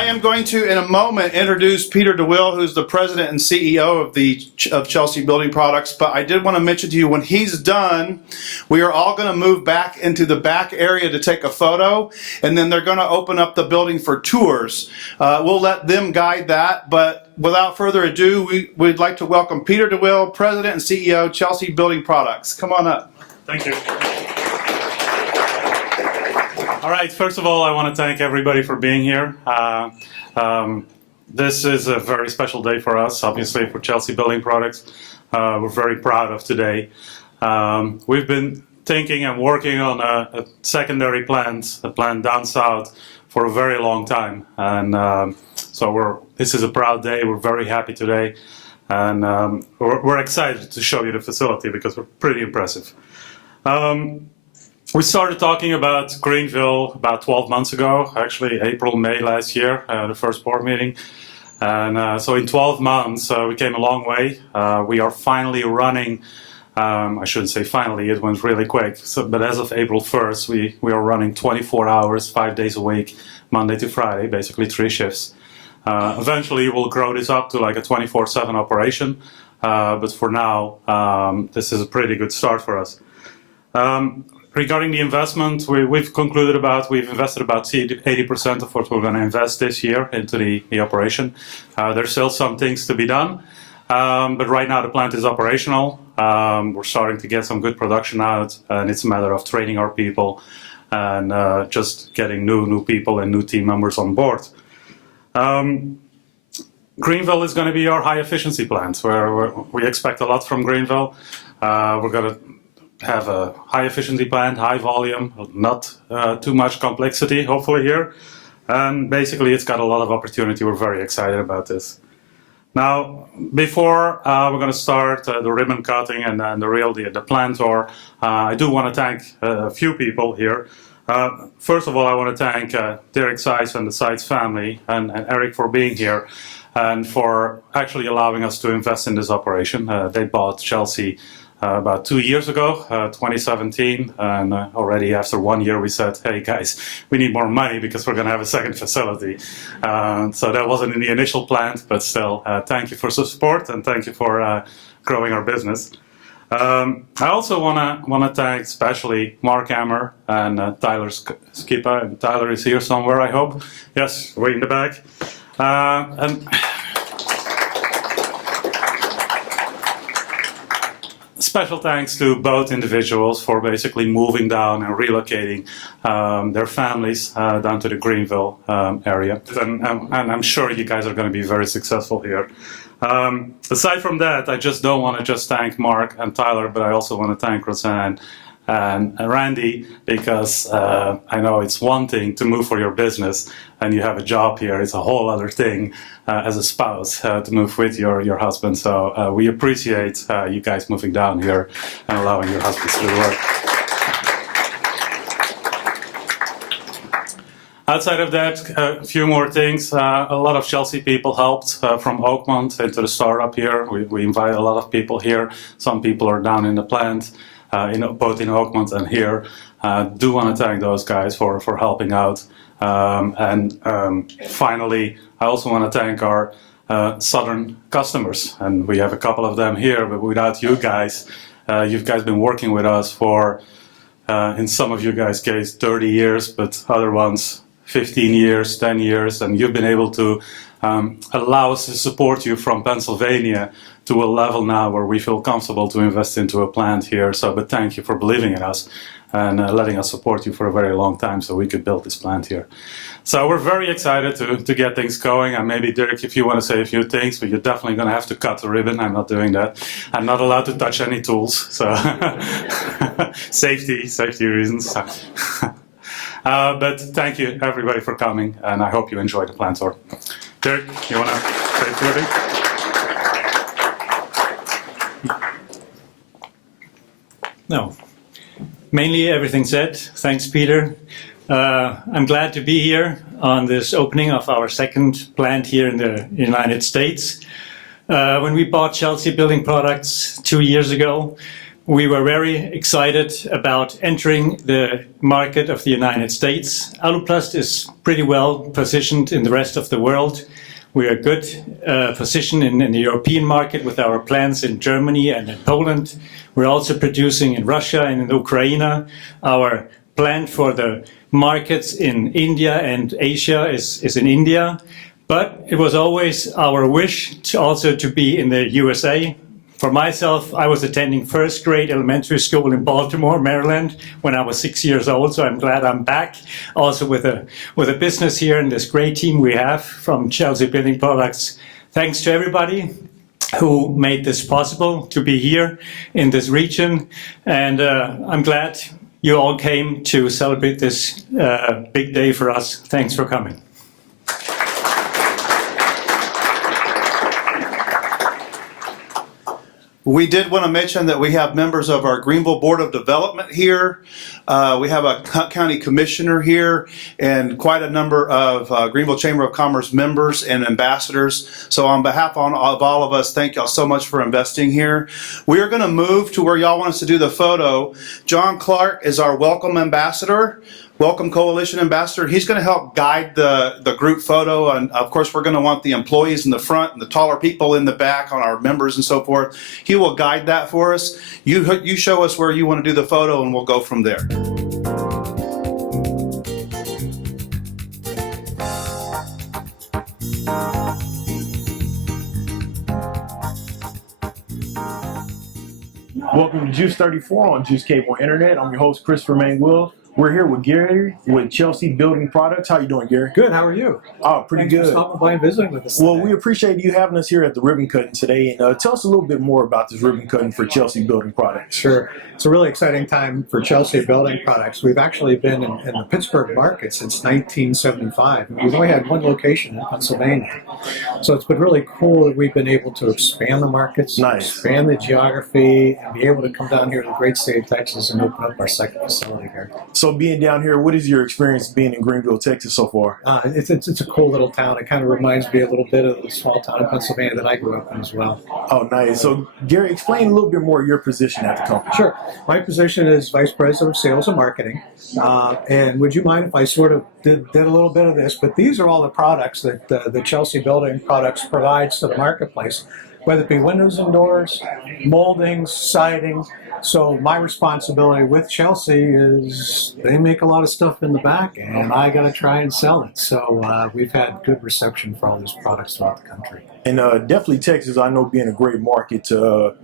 I am going to, in a moment, introduce Peter DeWill, who's the president and CEO of Chelsea Building Products. But I did want to mention to you, when he's done, we are all going to move back into the back area to take a photo, and then they're going to open up the building for tours. We'll let them guide that, but without further ado, we'd like to welcome Peter DeWill, president and CEO, Chelsea Building Products. Come on up. Thank you. All right, first of all, I want to thank everybody for being here. This is a very special day for us, obviously, for Chelsea Building Products. We're very proud of today. We've been thinking and working on a secondary plant, a plant down south, for a very long time. And this is a proud day. We're very happy today. And we're excited to show you the facility because we're pretty impressive. We started talking about Greenville about 12 months ago, actually April, May last year, the first board meeting. And so in 12 months, we came a long way. We are finally running, I shouldn't say finally, it went really quick. But as of April 1st, we are running 24 hours, 5 days a week, Monday to Friday, basically 3 shifts. Eventually, we'll grow this up to like a 24/7 operation. But for now, this is a pretty good start for us. Regarding the investment, we've invested about 80% of what we're going to invest this year into the operation. There's still some things to be done, but right now the plant is operational. We're starting to get some good production out, and it's a matter of training our people and just getting new people and new team members on board. Greenville is going to be our high efficiency plant, where we expect a lot from Greenville. We're going to have a high efficiency plant, high volume, not too much complexity, hopefully here. And basically it's got a lot of opportunity. We're very excited about this. Now, before we're going to start the ribbon cutting and then the plant tour, I do want to thank a few people here. First of all, I want to thank Derek Seitz and the Seitz family and Eric for being here and for actually allowing us to invest in this operation. They bought Chelsea about 2 years ago, 2017, and already after 1 year we said, hey guys, we need more money because we're going to have a second facility. So that wasn't in the initial plan, but still, thank you for support and thank you for growing our business. I also want to thank especially Mark Hammer and Tyler Skipa, and Tyler is here somewhere, I hope. Yes, way in the back. Special thanks to both individuals for basically moving down and relocating their families down to the Greenville area. And I'm sure you guys are going to be very successful here. Aside from that, I just don't want to just thank Mark and Tyler, but I also want to thank Roseanne and Randy, because I know it's one thing to move for your business and you have a job here. It's a whole other thing as a spouse to move with your husband. So we appreciate you guys moving down here and allowing your husbands to do the work. Outside of that, a few more things. A lot of Chelsea people helped from Oakmont into the startup here. We invite a lot of people here. Some people are down in the plant. Both in Oakmont and here. Do want to thank those guys for helping out. Finally, I also want to thank our southern customers. And we have a couple of them here, but without you guys, you've guys been working with us for, in some of you guys' case, 30 years, but other ones, 15 years, 10 years, and you've been able to allow us to support you from Pennsylvania to a level now where we feel comfortable to invest into a plant here. But thank you for believing in us and letting us support you for a very long time so we could build this plant here. So we're very excited to get things going. And maybe Dirk, if you want to say a few things, but you're definitely going to have to cut the ribbon. I'm not doing that. I'm not allowed to touch any tools, so safety reasons. But thank you everybody for coming, and I hope you enjoy the plant tour. Dirk, you want to say a few things? No, mainly everything said. Thanks, Peter. I'm glad to be here on this opening of our second plant here in the United States. When we bought Chelsea Building Products 2 years ago, we were very excited about entering the market of the United States. Aluplast is pretty well positioned in the rest of the world. We are good positioned in the European market with our plants in Germany and in Poland. We're also producing in Russia and in Ukraine. Our plant for the markets in India and Asia is in India. But it was always our wish to be in the USA. For myself, I was attending first grade elementary school in Baltimore, Maryland, when I was 6 years old. So I'm glad I'm back, also with a business here and this great team we have from Chelsea Building Products. Thanks to everybody who made this possible to be here in this region. And I'm glad you all came to celebrate this big day for us. Thanks for coming. We did want to mention that we have members of our Greenville Board of Development here. We have a county commissioner here and quite a number of Greenville Chamber of Commerce members and ambassadors. So on behalf of all of us, thank y'all so much for investing here. We are going to move to where y'all want us to do the photo. John Clark is our welcome ambassador. Welcome Coalition Ambassador. He's going to help guide the group photo, and of course we're going to want the employees in the front and the taller people in the back on our members and so forth. He will guide that for us. You show us where you want to do the photo and we'll go from there. Welcome to Juice 34 on Juice Cable Internet. I'm your host, Christopher Manuel. We're here with Gary with Chelsea Building Products. How you doing, Gary? Good. How are you? Oh, pretty Thanks good. for stopping by and visiting with us. Well, today. we appreciate you having us here at the ribbon cutting today. And tell us a little bit more about this ribbon cutting for Chelsea Building Products. Sure. It's a really exciting time for Chelsea Building Products. We've actually been in the Pittsburgh market since 1975. We've only had one location in Pennsylvania. So it's been really cool that we've been able to expand the markets, expand the geography, and be able to come down here to the great state of Texas and open up our second facility here. So being down here, what is your experience being in Greenville, Texas so far? It's a cool little town. It kind of reminds me a little bit of the small town in Pennsylvania that I grew up in as well. Oh, nice. So Gary, explain a little bit more of your position at the company. Sure. My position is Vice President of Sales and Marketing. And would you mind if I sort of did a little bit of this? But these are all the products that the Chelsea Building Products provides to the marketplace, whether it be windows and doors, moldings, siding. So my responsibility with Chelsea is they make a lot of stuff in the back, and I got to try and sell it. So we've had good reception for all these products throughout the country. And definitely Texas, I know, being a great market to,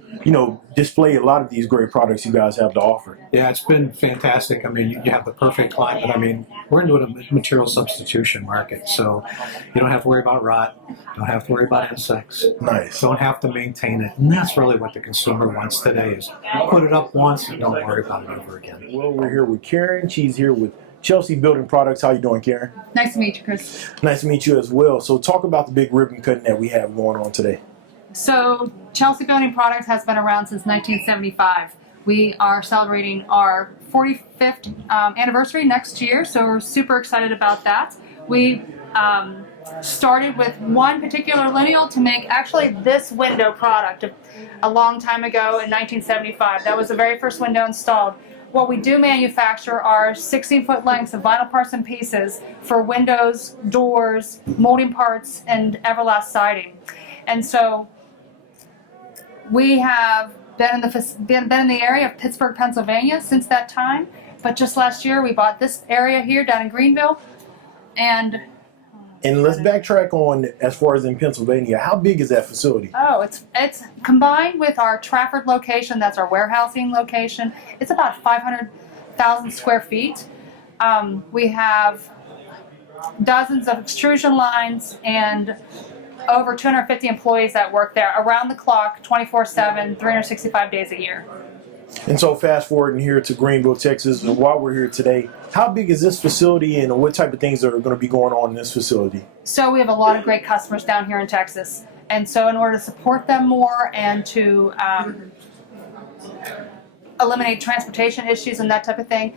display a lot of these great products you guys have to offer. Yeah, it's been fantastic. I mean, you have the perfect climate. I mean, we're into a material substitution market, so you don't have to worry about rot, don't have to worry about insects. Nice. Don't have to maintain it. And that's really what the consumer wants today is put it up once and don't worry about it ever again. Well, we're here with Karen. She's here with Chelsea Building Products. How you doing, Karen? Nice to meet you, Chris. Nice to meet you as well. So talk about the big ribbon cutting that we have going on today. So Chelsea Building Products has been around since 1975. We are celebrating our 45th anniversary next year, so we're super excited about that. We started with one particular lineal to make actually this window product a long time ago in 1975. That was the very first window installed. What we do manufacture are 16-foot lengths of vinyl parts and pieces for windows, doors, molding parts, and Everlast siding. And so we have been in the area of Pittsburgh, Pennsylvania since that time. But just last year we bought this area here down in Greenville. And let's backtrack on as far as in Pennsylvania. How big is that facility? Oh, it's combined with our Trafford location. That's our warehousing location. It's about 500,000 square feet. We have dozens of extrusion lines and over 250 employees that work there around the clock, 24/7, 365 days a year. And so fast forwarding here to Greenville, Texas, and while we're here today, how big is this facility and what type of things are going to be going on in this facility? So we have a lot of great customers down here in Texas. And so in order to support them more and to eliminate transportation issues and that type of thing,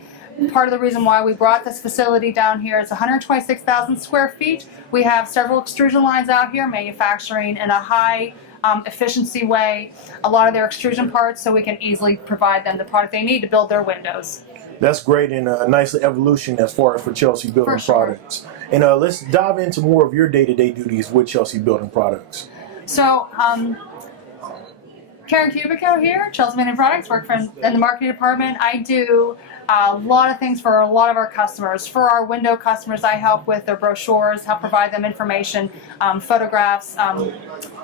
part of the reason why we brought this facility down here is 126,000 square feet. We have several extrusion lines out here manufacturing in a high efficiency way a lot of their extrusion parts so we can easily provide them the product they need to build their windows. That's great and a nice evolution as far as for Chelsea Building For sure. Products. And let's dive into more of your day-to-day duties with Chelsea Building Products. So, Karen Cubico here, Chelsea Building Products, work in the marketing department. I do a lot of things for a lot of our customers. For our window customers, I help with their brochures, help provide them information, photographs,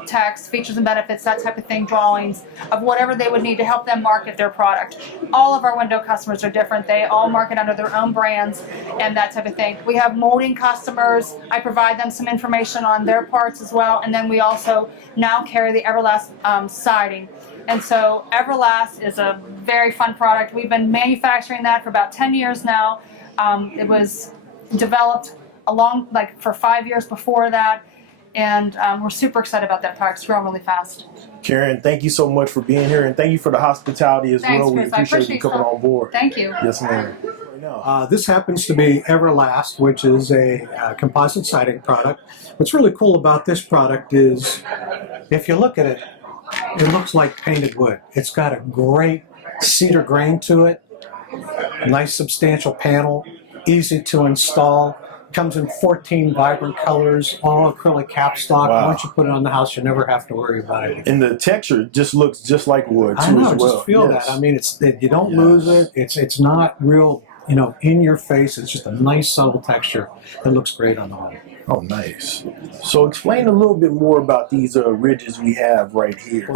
text, features and benefits, that type of thing, drawings of whatever they would need to help them market their product. All of our window customers are different. They all market under their own brands and that type of thing. We have molding customers. I provide them some information on their parts as well. And then we also now carry the Everlast siding. And so Everlast is a very fun product. We've been manufacturing that for about 10 years now. It was developed for 5 years before that. And we're super excited about that product. It's growing really fast. Karen, thank you so much for being here, and thank you for the hospitality as Thanks, well. We Chris. I appreciate you coming on board. Thank you. Yes, ma'am. This happens to be Everlast, which is a composite siding product. What's really cool about this product is, if you look at it, it looks like painted wood. It's got a great cedar grain to it, nice substantial panel, easy to install. Comes in 14 vibrant colors, all acrylic capstock. Wow. Once you put it on the house, you never have to worry about it. And the texture just looks just like wood too, I know, as well. just feel Yes. that. I mean, you don't lose it. It's not real, in your face. It's just a nice subtle texture that looks great on the wall. Oh, nice. So explain a little bit more about these ridges we have right here.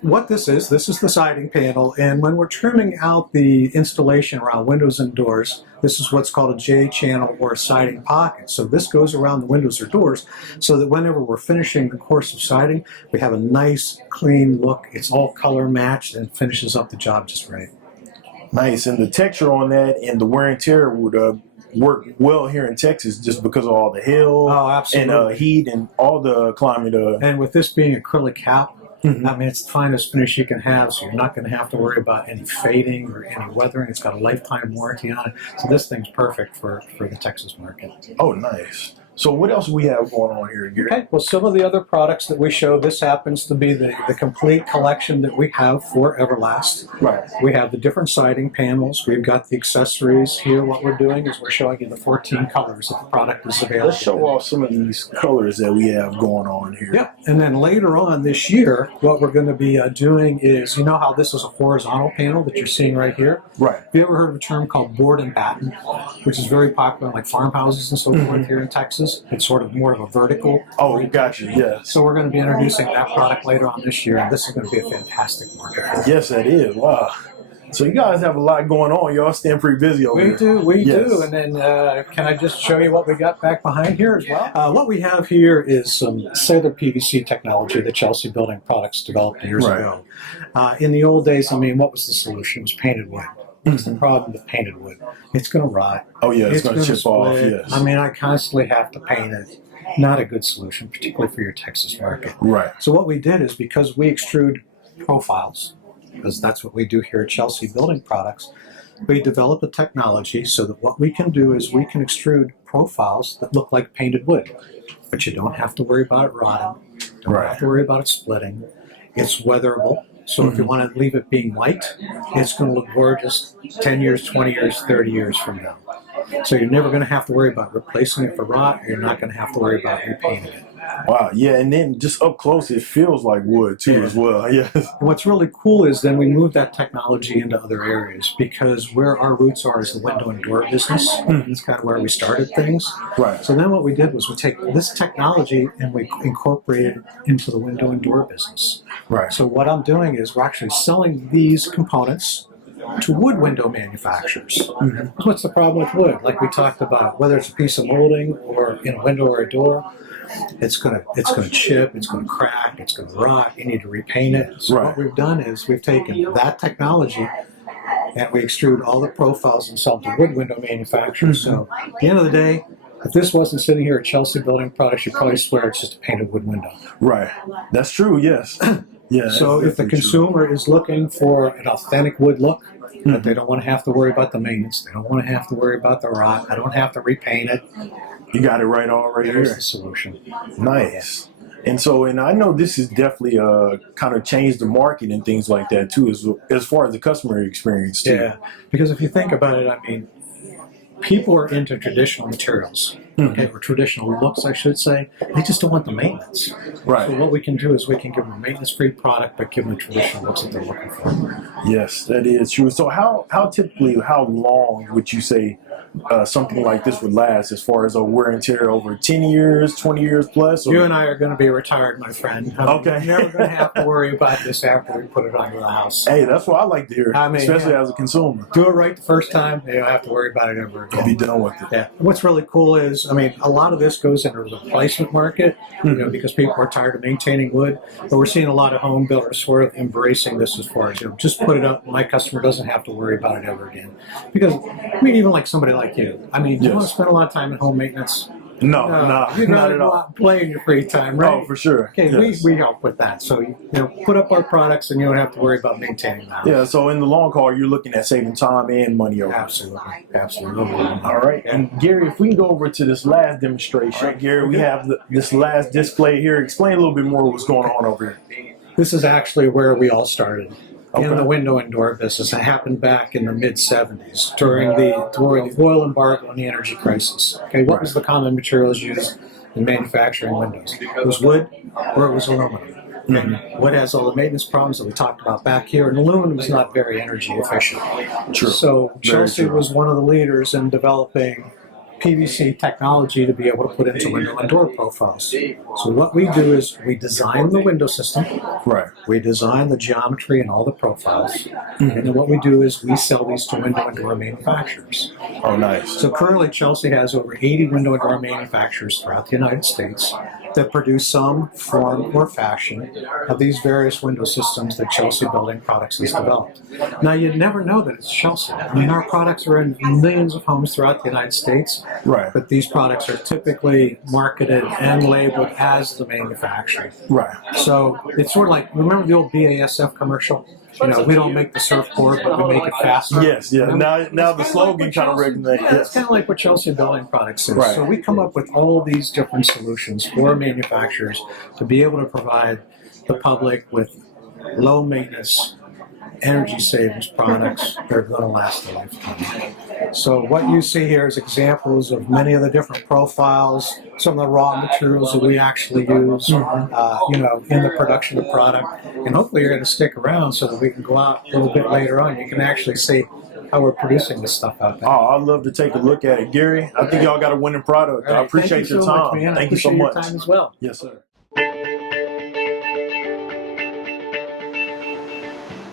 What this is the siding panel, and when we're trimming out the installation around windows and doors, this is what's called a J channel or a siding pocket. So this goes around the windows or doors so that whenever we're finishing the course of siding, we have a nice, clean look. It's all color matched and finishes up the job just right. Nice. And the texture on that and the wear and tear would work well here in Texas just because of all the hail and heat and all the climate. And with this being acrylic cap, I mean, it's the finest finish you can have, so you're not going to have to worry about any fading or any weathering. It's got a lifetime warranty on it. So this thing's perfect for the Texas market. Oh, nice. So what else do we have going on here, Gary? Okay, well, some of the other products that we show, this happens to be the complete collection that we have for Everlast. Right. We have the different siding panels. We've got the accessories here. What we're doing is we're showing you the 14 colors that the product is available. Let's show off some of these colors that we have going on here. Yep, and then later on this year, what we're going to be doing is, you know how this is a horizontal panel that you're seeing right here? Right. Have you ever heard of a term called board and batten, which is very popular in like farmhouses and so forth here in Texas? It's sort of more of a vertical. Oh, gotcha, yes. So we're going to be introducing that product later on this year, and this is going to be a fantastic market. Yes, that is. Wow. So you guys have a lot going on. Y'all staying pretty busy over here. We Yes. do. And then can I just show you what we got back behind here as well? What we have here is some Cellular PVC technology that Chelsea Building Products developed years ago. In the old days, I mean, what was the solution? It was painted wood. What's the problem with painted wood? It's going to rot. Oh, yeah, it's going to chip off, split. yes. I mean, I constantly have to paint it. Not a good solution, particularly for your Texas market. Right. So what we did is, because we extrude profiles, because that's what we do here at Chelsea Building Products, we developed a technology so that what we can do is we can extrude profiles that look like painted wood. But you don't have to worry about it rotting. Don't have to worry about it splitting. It's weatherable. So if you want to leave it being white, it's going to look gorgeous 10 years, 20 years, 30 years from now. So you're never going to have to worry about replacing it for rot. You're not going to have to worry about repainting it. Wow, yeah, and then just up close, it feels like wood too as well. Yes. And what's really cool is then we move that technology into other areas, because where our roots are is the window and door business. That's kind of where we started things. Right. So then what we did was we take this technology and we incorporate it into the window and door business. Right. So what I'm doing is we're actually selling these components to wood window manufacturers. What's the problem with wood? Like we talked about, whether it's a piece of molding or in a window or a door, it's gonna chip, it's gonna crack, it's gonna rot. You need to repaint it. So what we've done is we've taken that technology and we extrude all the profiles and sell to wood window manufacturers. So at the end of the day, if this wasn't sitting here at Chelsea Building Products, you'd probably swear it's just a painted wood window. Right. That's true. Yes. Yeah. So if the consumer is looking for an authentic wood look, but they don't want to have to worry about the maintenance, they don't want to have to worry about the rot, I don't have to repaint it, you got it right on right here's here. the solution. Nice. And so, and I know this has definitely kind of changed the market and things like that too, as far as the customer experience too. Yeah, because if you think about it, I mean, people are into traditional materials, okay, or traditional looks, I should say. They just don't want the maintenance. Right. So what we can do is we can give them a maintenance-free product, but give them the traditional looks that they're looking for. Yes, that is true. So how typically, how long would you say something like this would last as far as a wear and tear over 10 years, 20 years plus? Or? You and I are going to be retired, my friend. Okay. You're never going to have to worry about this after we put it onto the house. Hey, that's what I like to hear, I mean, especially yeah. as a consumer. Do it right the first time, you don't have to worry about it ever again. Be done with it. Yeah. What's really cool is, I mean, a lot of this goes into the replacement market, you know, because people are tired of maintaining wood. But we're seeing a lot of home builders sort of embracing this as far as, you know, just put it up. My customer doesn't have to worry about it ever again. Because, I mean, even like somebody like you, I mean, do you want to spend a lot of time in home maintenance? No, You'd not rather at go all. out and play in your free time, right? Oh, for sure. Okay, Yes. we help with that. So, you know, put up our products and you don't have to worry about maintaining them. Yeah, so in the long haul, you're looking at saving time and money over. Absolutely. Absolutely. All right, and Gary, if we can go over to this last demonstration. All right, Gary, we have this last display here. Explain a little bit more what's going on over here. This is actually where we all started. Okay. In the window and door business. It happened back in the mid-'70s during the oil embargo and the energy crisis. Okay, what was the common materials used in manufacturing windows? It was wood or it was aluminum. And wood has all the maintenance problems that we talked about back here, and aluminum is not very energy efficient. True. So Chelsea true. was one of the leaders in developing PVC technology to be able to put into window and door profiles. So what we do is we design the window system. Right. We design the geometry and all the profiles. And then what we do is we sell these to window and door manufacturers. Oh, nice. So currently Chelsea has over 80 window and door manufacturers throughout the United States that produce some form or fashion of these various window systems that Chelsea Building Products has developed. Now you'd never know that it's Chelsea. I mean, our products are in millions of homes throughout the United States. Right. But these products are typically marketed and labeled as the manufacturer. Right. So it's sort of like, remember the old BASF commercial? You know, we don't make the surfboard, but we make it faster. Yes, yeah. Now the slogan kind of regulates. Yeah, it's kind of like what Chelsea Building Products is. Right. So we come up with all these different solutions for manufacturers to be able to provide the public with low maintenance, energy savings products that are going to last a lifetime. So what you see here is examples of many of the different profiles, some of the raw materials that we actually use, you know, in the production of the product. And hopefully you're going to stick around so that we can go out a little bit later on. You can actually see how we're producing this stuff out there. Oh, I'd love to take a look at it. Gary, I think y'all got a winning product. All right, I appreciate your time. Much, man. Thank you so appreciate much. Your time as well. Yes, sir.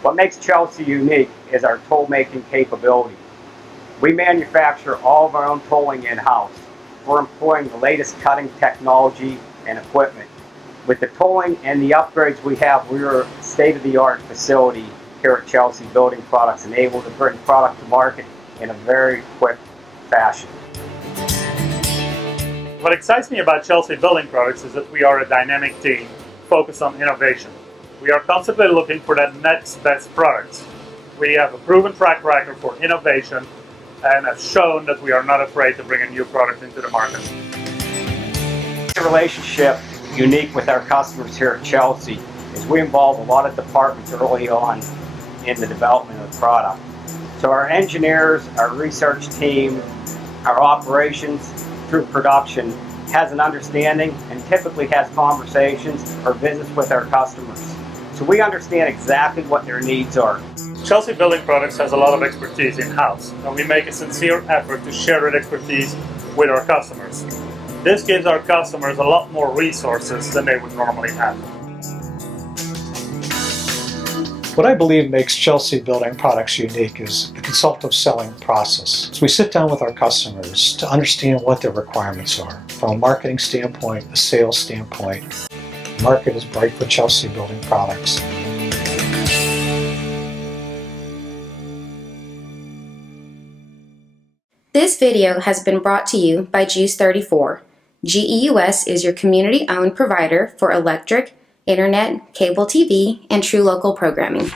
What makes Chelsea unique is our toll making capability. We manufacture all of our own tolling in-house. We're employing the latest cutting technology and equipment. With the tolling and the upgrades we have, we're a state-of-the-art facility here at Chelsea Building Products and able to bring product to market in a very quick fashion. What excites me about Chelsea Building Products is that we are a dynamic team focused on innovation. We are constantly looking for that next best product. We have a proven track record for innovation and have shown that we are not afraid to bring a new product into the market. The relationship unique with our customers here at Chelsea is we involve a lot of departments early on in the development of the product. So our engineers, our research team, our operations through production has an understanding and typically has conversations or visits with our customers. So we understand exactly what their needs are. Chelsea Building Products has a lot of expertise in-house, and we make a sincere effort to share that expertise with our customers. This gives our customers a lot more resources than they would normally have. What I believe makes Chelsea Building Products unique is the consultative selling process. So we sit down with our customers to understand what their requirements are. From a marketing standpoint, a sales standpoint, the market is bright for Chelsea Building Products. This video has been brought to you by Juice 34. GEUS is your community-owned provider for electric, internet, cable TV, and true local programming.